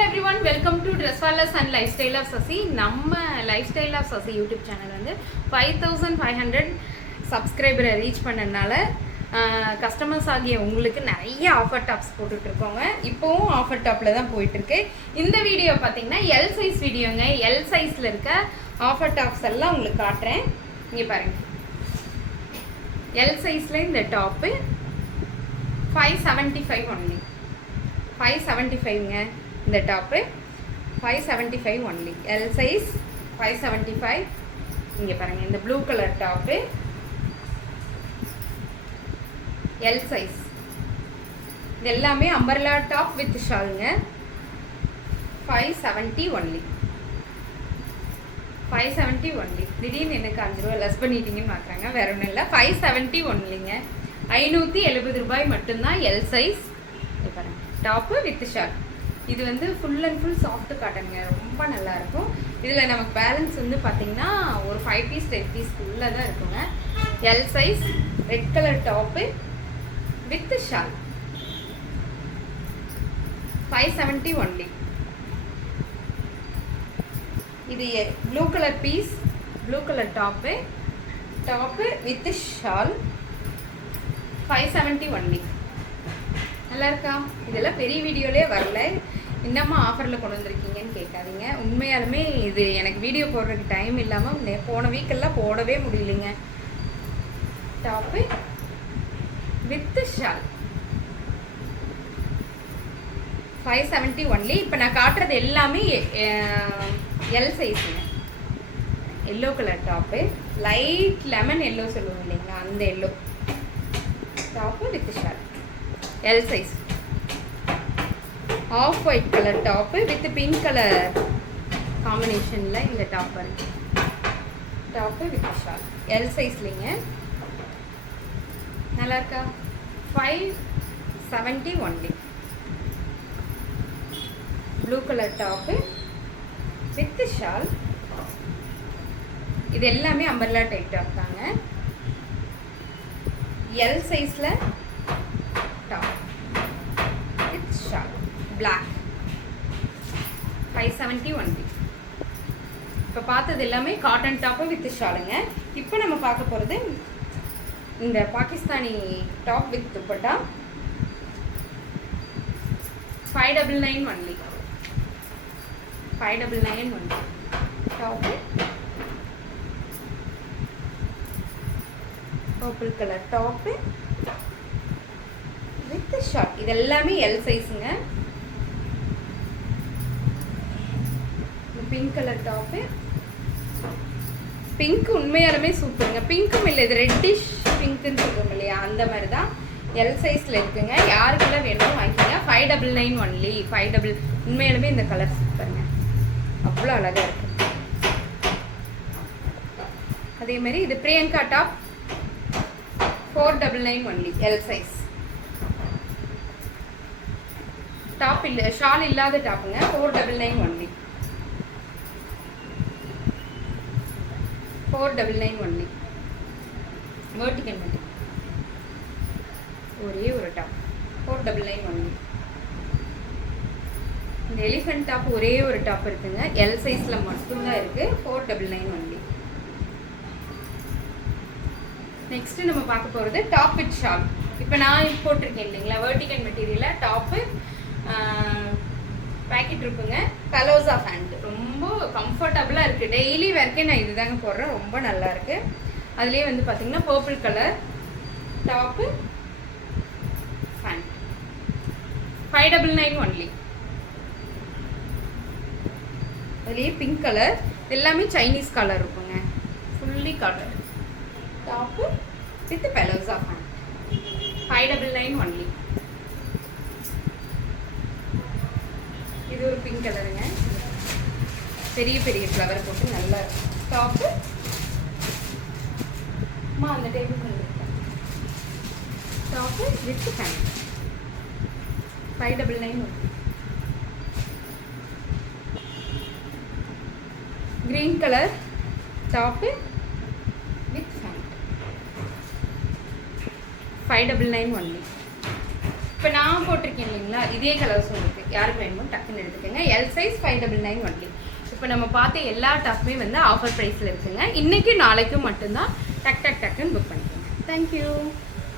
Hello everyone, welcome to ட்ரெஸ்வாலர்ஸ் and life style of Sasi. நம்ம life style of Sasi YouTube channel வந்து 5500 சப்ஸ்கிரைபரை reach பண்ணனால customers ஆகிய உங்களுக்கு நிறைய ஆஃபர் டாப்ஸ் போட்டுட்ருக்கோங்க. இப்போவும் ஆஃபர் டாப்பில் தான் போயிட்டுருக்கு. இந்த வீடியோ பார்த்தீங்கன்னா எல் சைஸ் வீடியோங்க. எல் சைஸில் இருக்க ஆஃபர் டாப்ஸ் எல்லாம் உங்களுக்கு காட்டுறேன். இங்கே பாருங்கள், எல் சைஸில் இந்த டாப்பு 575 ஒன்லி. 575ங்க இந்த டாப்பு. 575 ஒன்லி. L size 575. இங்கே பாருங்கள், இந்த blue colour top L size. இது எல்லாமே அம்பர்லா டாப் வித் ஷாலுங்க. 570 ஒன்லி. 570 ஒன்லி. திடீர்னு எனக்கு 5 ரூபா லெஸ் பண்ணிட்டீங்கன்னு பார்க்குறாங்க, வேற ஒன்றும் இல்லை. 570 ஒன்லிங்க. 570 ரூபாய் மட்டும்தான் எல் சைஸ். பாருங்க, டாப்பு வித் ஷால். இது வந்து ஃபுல் அண்ட் ஃபுல் சாஃப்ட் காட்டனுங்க, ரொம்ப நல்லாயிருக்கும். இதில் நமக்கு பேலன்ஸ் வந்து பார்த்திங்கன்னா ஒரு 5 பீஸ் 10 பீஸ் உள்ளே தான் இருக்குங்க. L size red colour top with shawl. 570 only. இது blue colour piece, blue colour top with shawl. 570 only. நல்லா இருக்கா? இதெல்லாம் பெரிய வீடியோலே வரல, இன்னமா ஆஃபரில் கொண்டு வந்திருக்கீங்கன்னு கேட்காதீங்க. உண்மையாலுமே இது எனக்கு வீடியோ போடுறதுக்கு டைம் இல்லாமல் போன வீக்கெல்லாம் போடவே முடியலைங்க. Top with shawl 570 only. இப்போ நான் காட்டுறது எல்லாமே எல் சைஸுங்க. Yellow colour top, light lemon yellow சொல்லுவோம் இல்லைங்களா, அந்த yellow top with shawl. L size. Off white colour top with pink colour காம்பினேஷனில் இந்த டாப் வருது. டாப்பு வித் ஷால் எல் சைஸ்லிங்க. நல்லா இருக்கா? 570 only. Blue colour top with shawl. இது எல்லாமே அம்பர்லா டைப் டாப் தாங்க. எல் சைஸில் top with shawl black. 570 only. இப்போ பார்த்தது எல்லாமே காட்டன் டாப்பு வித் ஷாலுங்க. இப்போ நம்ம பார்க்க போகிறது இந்த Pakistani top with dupatta. 599 only. 599 only. Top purple colour top with short. இது எல்லாமே எல் சைஸுங்க. Pink colour top. பிங்க் உண்மையாலுமே சூப்பருங்க. பிங்க்கும் இல்லை, இது ரெட்டிஷ் பிங்க்குன்னு சொல்கிறோம் இல்லையா, அந்த மாதிரி தான் எல் சைஸில் இருக்குங்க. யாருக்கெல்லாம் வேணும் வாங்கிக்கோங்க. 599 ஒன்லி. 5 உண்மையாலுமே இந்த கலர் சூப்பருங்க, அவ்வளோ அழகாக இருக்கு. அதே மாதிரி இது Priyanka top 499 only. L size. Top இல்லை, ஷால் இல்லாத டாப்புங்க. 499 ஒன்லி. 499 ஒன்லி. வெர்டிகல் மட்டும் ஒரே ஒரு டாப் 499 ஒன்லி. இந்த எலிஃபென்ட் டாப் ஒரே ஒரு டாப் இருக்குங்க, எல் சைஸில் மட்டும்தான் இருக்குது. 499 ஒன்லி. நெக்ஸ்ட்டு நம்ம பார்க்க போகிறது டாப் வித் ஷால். இப்போ நான் போட்டிருக்கேன் இல்லைங்களா, வெர்டிகல் மெட்டீரியலில் டாப்பு பேக்கெட் இருக்குங்க. கலோஸா ஃபேண்ட் ரொம்ப கம்ஃபர்டபுளாக இருக்குது. டெய்லி வேர்க்கே நான் இது தாங்க போடுறேன், ரொம்ப நல்லாயிருக்கு. அதுலேயே வந்து பார்த்திங்கன்னா purple colour top pant. 599 only. அதுலேயே பிங்க் கலர், எல்லாமே சைனீஸ் கலர் இருக்குங்க, fully colour top with palazzo pant. 599 only. இது ஒரு பிங்க் கலருங்க, பெரிய பெரிய ஃப்ளவர் போட்டு நல்லா டாப்பு. அந்த table top with pant. 599 only. Green colour top with pant. 599 only. இப்போ நான் போட்டிருக்கேன் இல்லைங்களா, இதே கலர்ஸ் உங்களுக்கு யாருக்கு வேணுமோ டக்குன்னு எடுத்துக்கோங்க. L size 599 only. இப்போ நம்ம பார்த்த எல்லா டாப்புமே வந்து ஆஃபர் ப்ரைஸில் இருக்குங்க. இன்றைக்கும் நாளைக்கும் மட்டும்தான் டக்குன்னு புக் பண்ணிக்கோங்க. தேங்க்யூ.